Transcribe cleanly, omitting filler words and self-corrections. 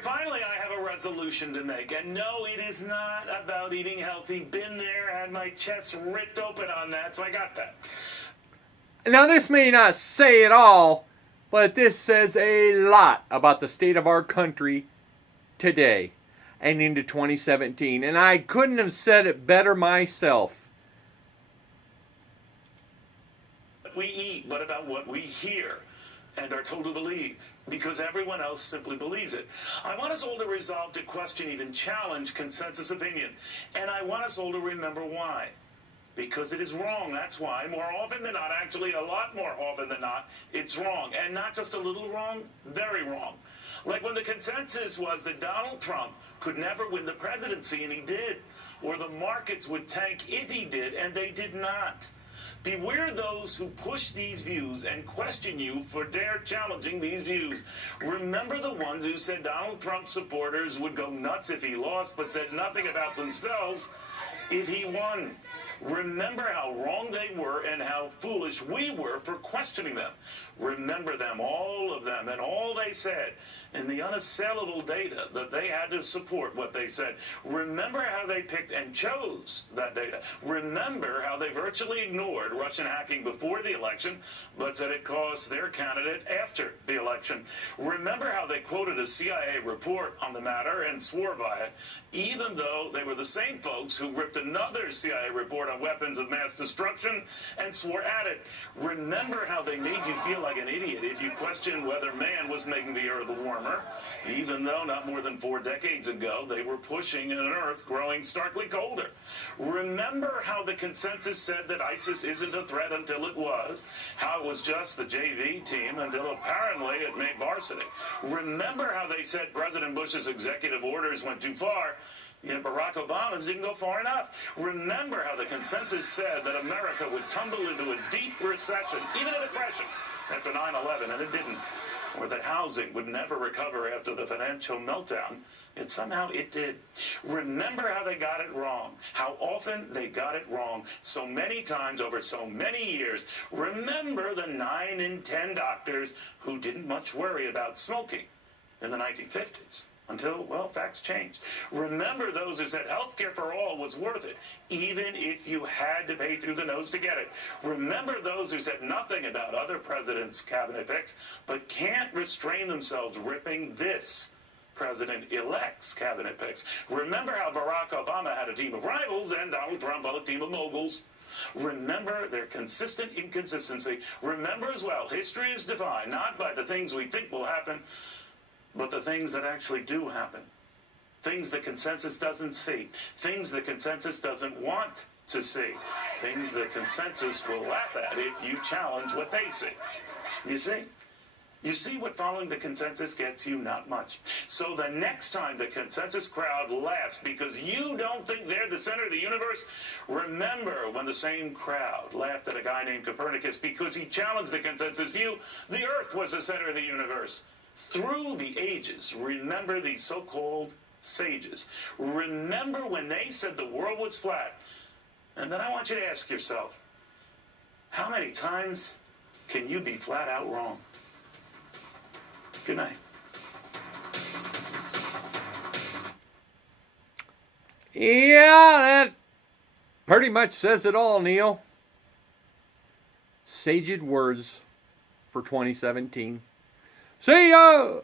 right, finally, I have a resolution to make. And no, it is not about eating healthy. Been there, had my chest ripped open on that, so I got that. Now, this may not say it all, but this says a lot about the state of our country today and into 2017. And I couldn't have said it better myself. What we eat, but about what we hear and are told to believe, because everyone else simply believes it. I want us all to resolve to question, even challenge consensus opinion. And I want us all to remember why. Because it is wrong, that's why. More often than not, actually a lot more often than not, it's wrong. And not just a little wrong, very wrong. Like when the consensus was that Donald Trump could never win the presidency, and he did. Or the markets would tank if he did, and they did not. Beware those who push these views and question you for dare challenging these views. Remember the ones who said Donald Trump supporters would go nuts if he lost, but said nothing about themselves if he won. Remember how wrong they were and how foolish we were for questioning them. Remember them, all of them, and all they said, and the unassailable data that they had to support what they said. Remember how they picked and chose that data. Remember how they virtually ignored Russian hacking before the election, but said it cost their candidate after the election. Remember how they quoted a CIA report on the matter and swore by it, even though they were the same folks who ripped another CIA report on weapons of mass destruction and swore at it. Remember how they made you feel like an idiot if you questioned whether man was making the earth warmer, even though not more than 4 decades ago they were pushing an earth growing starkly colder. Remember how the consensus said that ISIS isn't a threat until it was, how it was just the JV team until apparently it made varsity. Remember how they said President Bush's executive orders went too far, yet Barack Obama's didn't go far enough. Remember how the consensus said that America would tumble into a deep recession, even a depression, after 9/11, and it didn't. Or that housing would never recover after the financial meltdown, yet somehow it did. Remember how they got it wrong, how often they got it wrong, so many times over so many years. Remember the 9 in 10 doctors who didn't much worry about smoking in the 1950s. Until, well, facts changed. Remember those who said health care for all was worth it, even if you had to pay through the nose to get it. Remember those who said nothing about other presidents' cabinet picks, but can't restrain themselves ripping this president-elect's cabinet picks. Remember how Barack Obama had a team of rivals and Donald Trump a team of moguls. Remember their consistent inconsistency. Remember as well, history is defined not by the things we think will happen, but the things that actually do happen. Things the consensus doesn't see. Things the consensus doesn't want to see. Things the consensus will laugh at if you challenge what they see. You see? You see what following the consensus gets you? Not much. So the next time the consensus crowd laughs because you don't think they're the center of the universe, remember when the same crowd laughed at a guy named Copernicus because he challenged the consensus view the Earth was the center of the universe. Through the ages, remember these so-called sages. Remember when they said the world was flat. And then I want you to ask yourself, how many times can you be flat out wrong? Good night. Yeah, that pretty much says it all, Neil. Saged words for 2017. See ya!